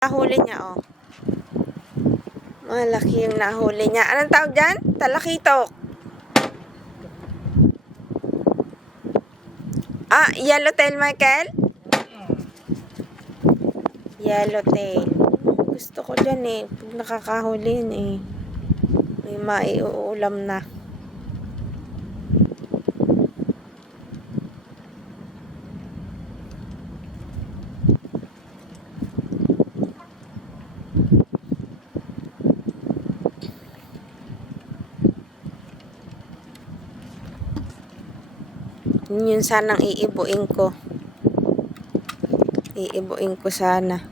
Nahuli niya, oh. Malaki yung nahuli niya. Anong tawag dyan? Talakitok. Ah, yellowtail, Michael? Yellowtail. Gusto ko dyan eh. Pag nakakahuli yun eh. May maiuulam na. Yun sanang iibuin ko. Iibuin ko sana.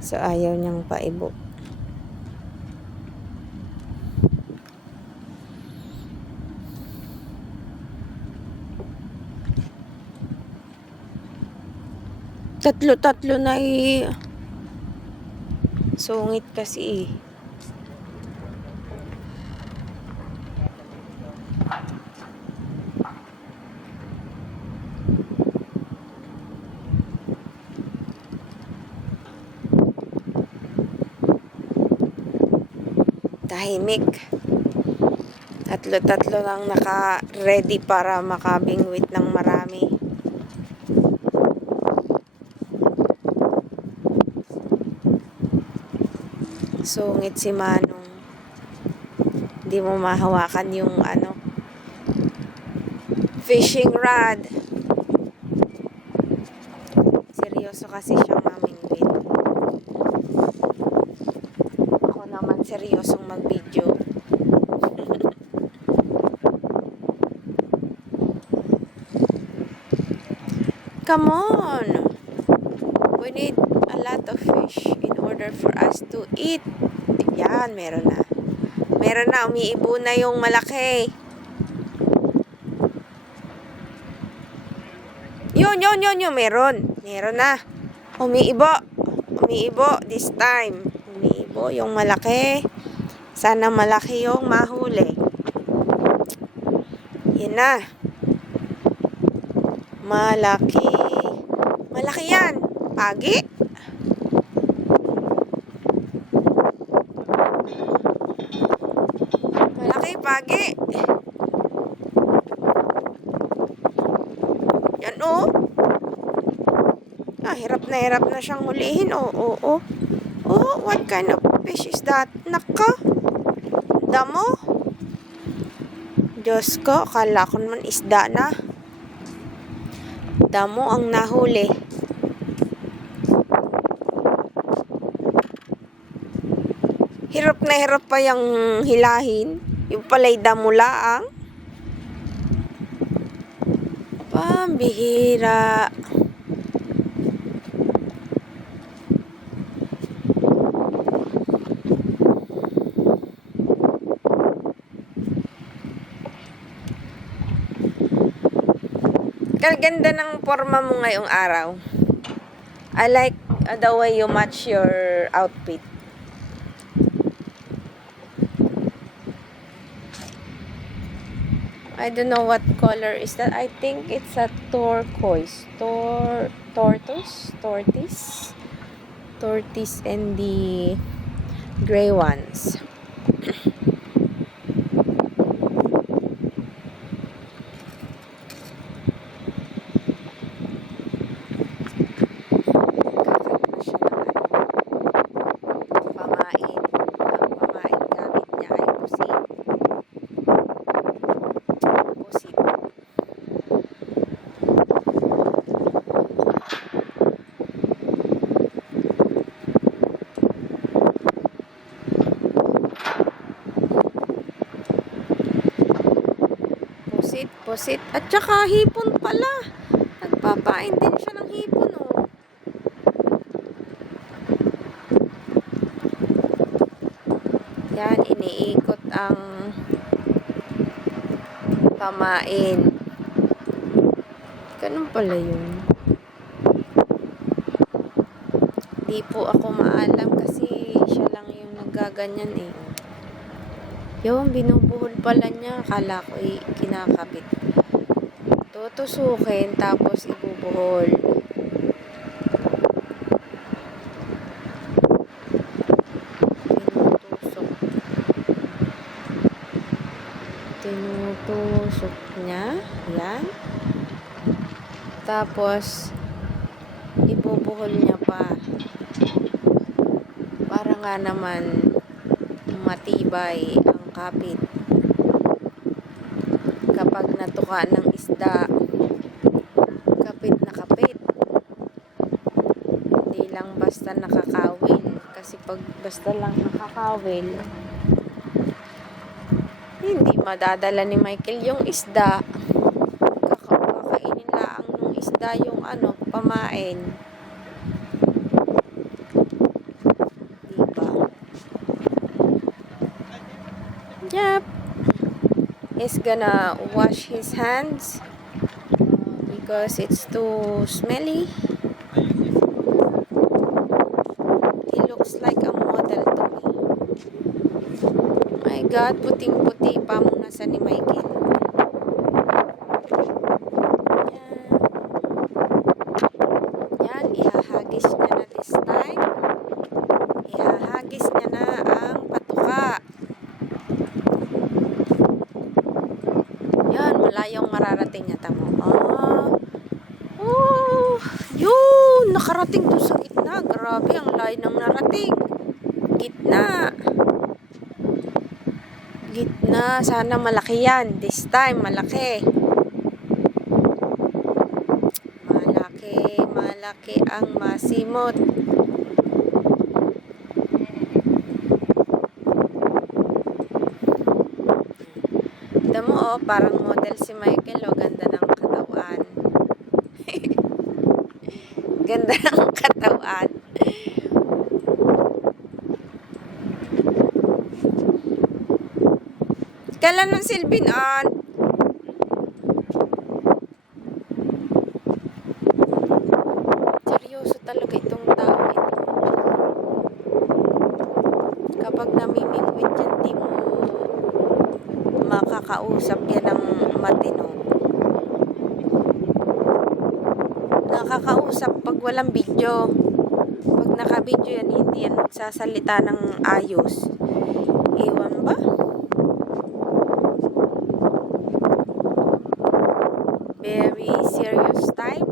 So, ayaw niyang paibo. Tatlo na sungit kasi eh. Tahimik. Tatlo lang naka-ready para makabingwit ng marami. Sungit si Manong. Hindi mo mahawakan yung fishing rod. Seryoso kasi siyang mamingwit. Ako naman seryosong mag-video. Come on! We need a lot of fish in order for us to eat. Yan, meron na. Meron na, umiibo na yung malaki. Yun, meron. Meron na. Umiibo this time. Umiibo yung malaki. Sana malaki yung mahuli. Yan na. Malaki. Malaki yan. Pagi. Malaki, pagi. Yan, oh. Hirap na siyang hulihin. Oh, what kind of fish is that? Naka. Damo. Diyos ko, akala ko naman isda na. Damo ang nahuli. Hirap na hirap pa yung hilahin. Yung palay damo laang. Pambihira. Kaganda ng forma mo ngayong araw. I like the way you match your outfit. I don't know what color is that. I think it's a turquoise. Tortoise and the gray ones. Pusit. At saka hipon pala. Nagpapain din siya ng hipon, oh. Yan, iniikot ang pamain. Ganun pala yun. Di po ako maalam kasi siya lang yung nagaganyan eh. Yung binubuhol pala niya, akala ko kinakabit. Tutusukin, tapos ibubuhol. Tinutusok niya. Yan. Tapos, ibubuhol niya pa. Para nga naman matibay ang kapit. Kapag natuka ng isda, kapit na kapit. Hindi lang basta nakakawil. Kasi pag basta lang nakakawil, hindi madadala ni Michael yung isda. Kakainin lang ng isda yung pamain. Diba? Yep. He's gonna wash his hands because it's too smelly. He looks like a model to me. My God, puting-puti pa muna sa ni Michael. Yan, ihahagis niya na this time. Ihahagis niya na ang patuka. Yan, malayong mararating niya. Tamo. Yun, nakarating to sa gitna. Grabe, ang layo ng narating. Gitna. Gitna, sana malaki yan. This time, malaki. Malaki ang masimot. Tignan mo, parang model si Michael, ganda ng katawan. Ganda ng katawan. Kailan ng Silvin on? Seryoso talaga itong tao ito. Kapag namimingwit yan, di mo makakausap yan ng matino. Nakakausap pag walang video. Pag naka-video yan, hindi yan magsasalita ng ayos. Iwan ba? Very serious type.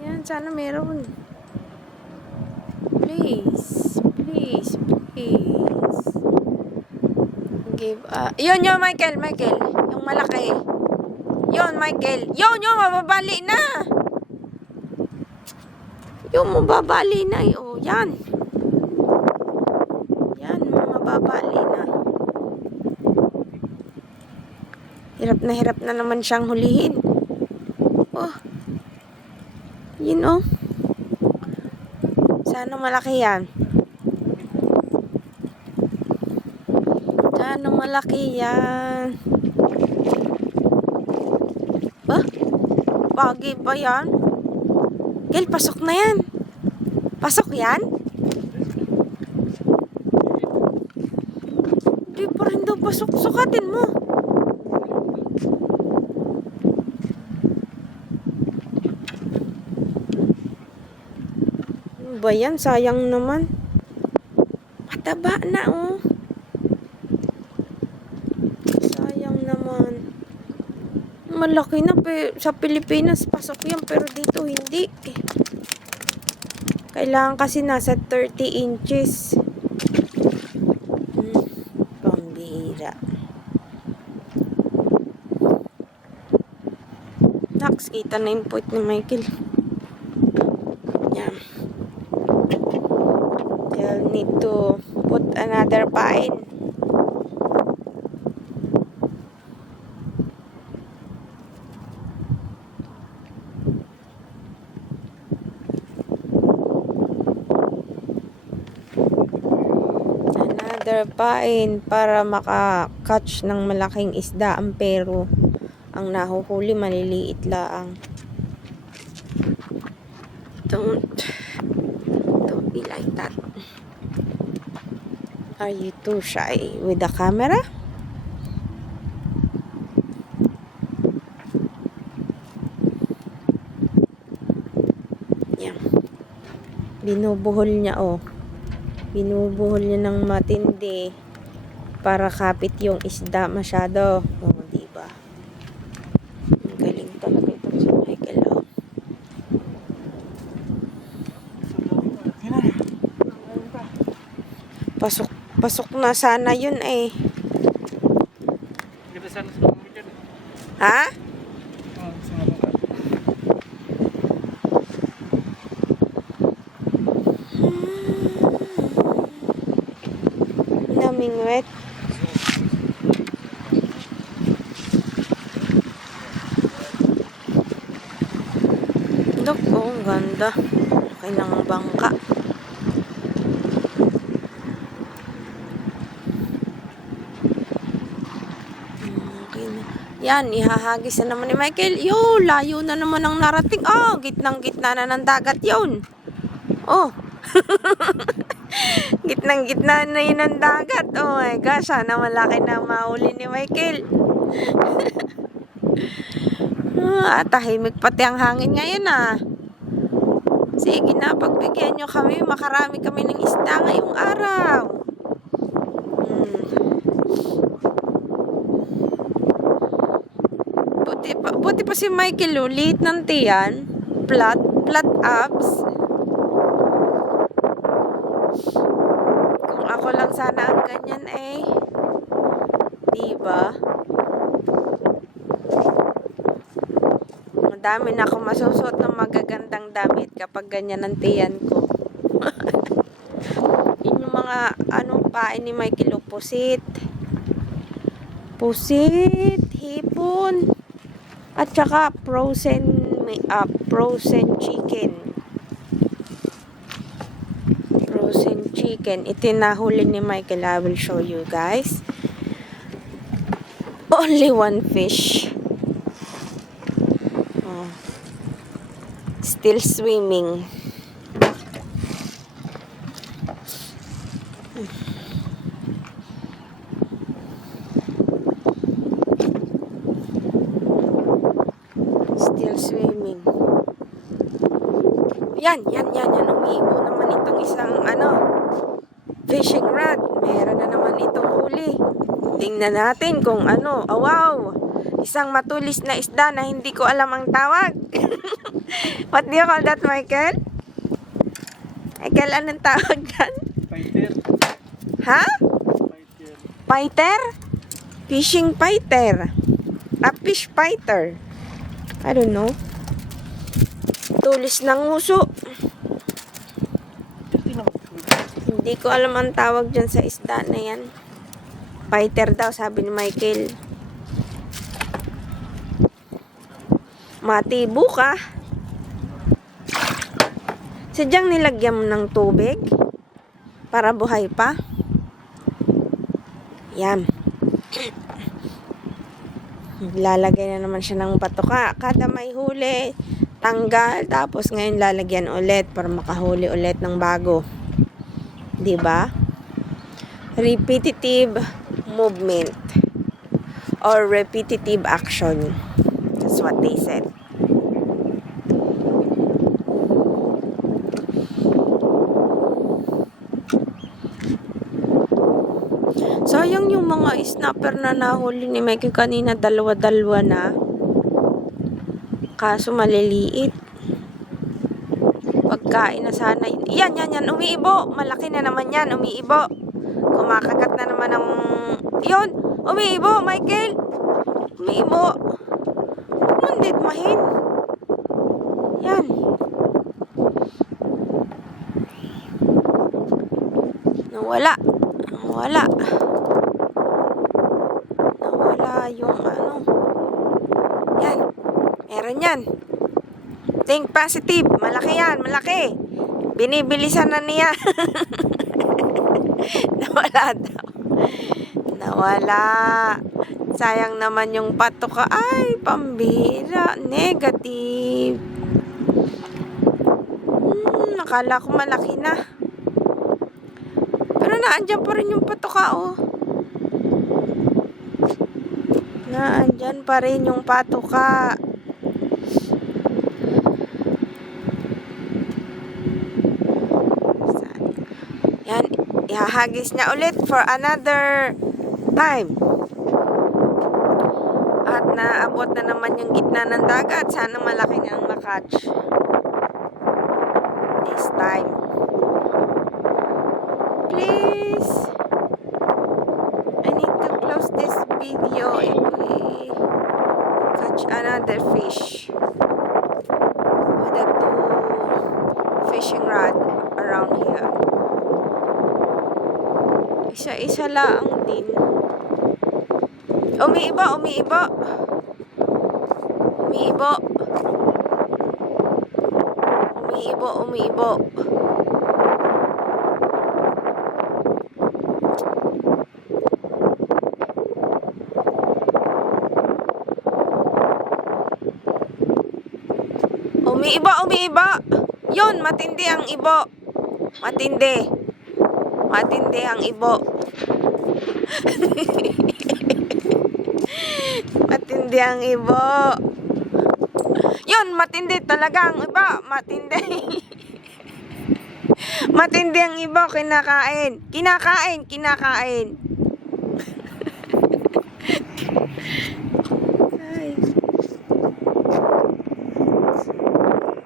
Yan, sana meron. Please. Give yun, Michael. Yung malaki. Yun, Michael. Yun, mababali na. Yung mababali na. Oh, yan. Yan, mababali na. Hirap na naman siyang hulihin. Oh. Yun, oh. Sana malaki yan. Sana malaki yan. Ba? Bagay pa yan? Gel, pasok na yan. Pasok yan? Di pa rin daw pasok. Sukatin mo. Ano ba yan? Sayang naman. Mataba na, oh. Sayang naman. Malaki na. Sa Pilipinas, pasok yan. Pero dito, hindi. Kailangan kasi nasa 30 inches. Pambihira. Naks, kita na yung point ni Michael. Yan. You'll need to put another pain. Another pain para maka-catch ng malaking isda ang pero ang nahuhuli maliliit laang. Don't be like that. Are you too shy with the camera? Yan. Binubuhol niya, oh. Binubuhol niya ng matindi. para kapit yung isda masyado. Oh, diba? Ang galing talaga ito si Michael. Oh. Pasok na sana yun eh. Ha? Namingwit. Look, oh, ang ganda. Laki ng bangka. Okay na. Yan, ihahagis na naman ni Michael. Yo, layo na naman ang narating. Oh, gitnang-gitna na ng dagat yun. Oh. Gitnang-gitna na yun ng dagat. Oh my gosh, sana malaki na mahuli ni Michael. Tahimik pati ang hangin ngayon ah. Sige na, pagbigyan nyo kami. Makarami kami ng isda ngayong araw. Buti pa si Michael ulit ng tiyan. Flat abs. Kung ako lang sana ang ganyan eh. Diba? Madami na ako masusuot ng magagandang damit kapag ganyan ang tiyan ko. Yun yung mga pain ni Michael. Pusit, hipon, at saka frozen chicken. Frozen chicken. Ito nahuli ni Michael. I will show you guys. Only one fish. Oh. Still swimming. Still swimming. Yan. Umiibo naman itong isang fishing rod. Meron na naman itong huli. Tingnan natin kung Oh, wow! Isang matulis na isda na hindi ko alam ang tawag. What do you call that, Michael? Michael, anong tawag yan? Fighter. Ha? Fighter? Fishing fighter. A fish fighter. I don't know. Tulis ng uso. Hindi ko alam ang tawag dyan sa isda na yan. Fighter daw, sabi ni Michael. Matibo ka. Sadyang nilagyan mo ng tubig para buhay pa. Yan. Lalagay na naman siya ng patoka. Kada may huli, tanggal. Tapos ngayon lalagyan ulit para makahuli ulit ng bago. Diba? Repetitive movement or repetitive action. That's what they said. Sayang yung mga snapper na nahuli ni Michael kanina, dalawa-dalawa na. Kaso maliliit. Pagkain na sana. Yan. Umiibo. Malaki na naman yan. Umiibo. Kumakagat na naman ng... Yun. Umiibo, Michael. Umiibo. Mundit mahin. Yan. Nawala yung Yan. Meron yan. Think positive. Malaki yan. Malaki. Binibilisan na niya. Nawala. Sayang naman yung patoka. Ay, pambira. Negative. Nakala ko malaki na. Pero naandyan pa rin yung patoka, oh. Naandyan pa rin yung patoka. Yan. Ihahagis niya ulit for another time. At naabot na naman yung gitna ng dagat. Sana malaki na ang makatch this time. Please, I need to close this video if we catch another fish with the two fishing rod around here. Isa-isa lang din. Umiibo, umiibo. Umiibo. Umiibo, umiibo. Umiiba, umiiba. Yun, matindi ang ibo. Matindi. Matindi ang ibo. Matindi ang ibo. Yun, matindi talaga ang iba. Matindi. Matindi ang ibo. Kinakain. Kinakain, kinakain.